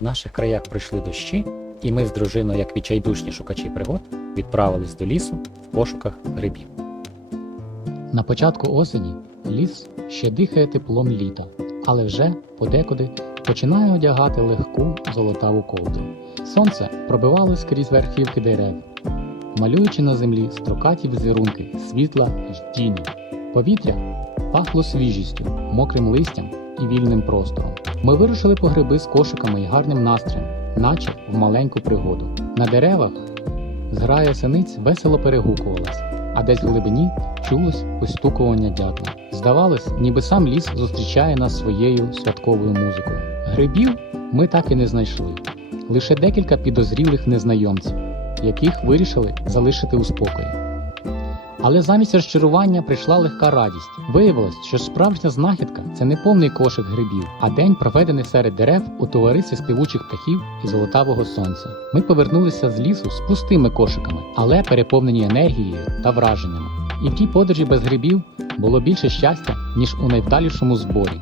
В наших краях прийшли дощі, і ми з дружиною, як відчайдушні шукачі пригод, відправились до лісу в пошуках грибів. На початку осені ліс ще дихає теплом літа, але вже подекуди починає одягати легку золотаву ковдру. Сонце пробивалось крізь верхівки дерев, малюючи на землі строкаті візерунки світла й тіні. Повітря пахло свіжістю, мокрим листям і вільним простором. Ми вирушили по гриби з кошиками і гарним настроєм, наче в маленьку пригоду. На деревах зграя синиць весело перегукувалась, а десь в глибині чулось постукування дятла. Здавалось, ніби сам ліс зустрічає нас своєю святковою музикою. Грибів ми так і не знайшли. Лише декілька підозрілих незнайомців, яких вирішили залишити у спокої. Але замість розчарування прийшла легка радість. Виявилось, що справжня знахідка це не повний кошик грибів, а день, проведений серед дерев у товаристві співучих птахів і золотавого сонця. Ми повернулися з лісу з пустими кошиками, але переповнені енергією та враженнями. І в тій подорожі без грибів було більше щастя, ніж у найвдалішому зборі.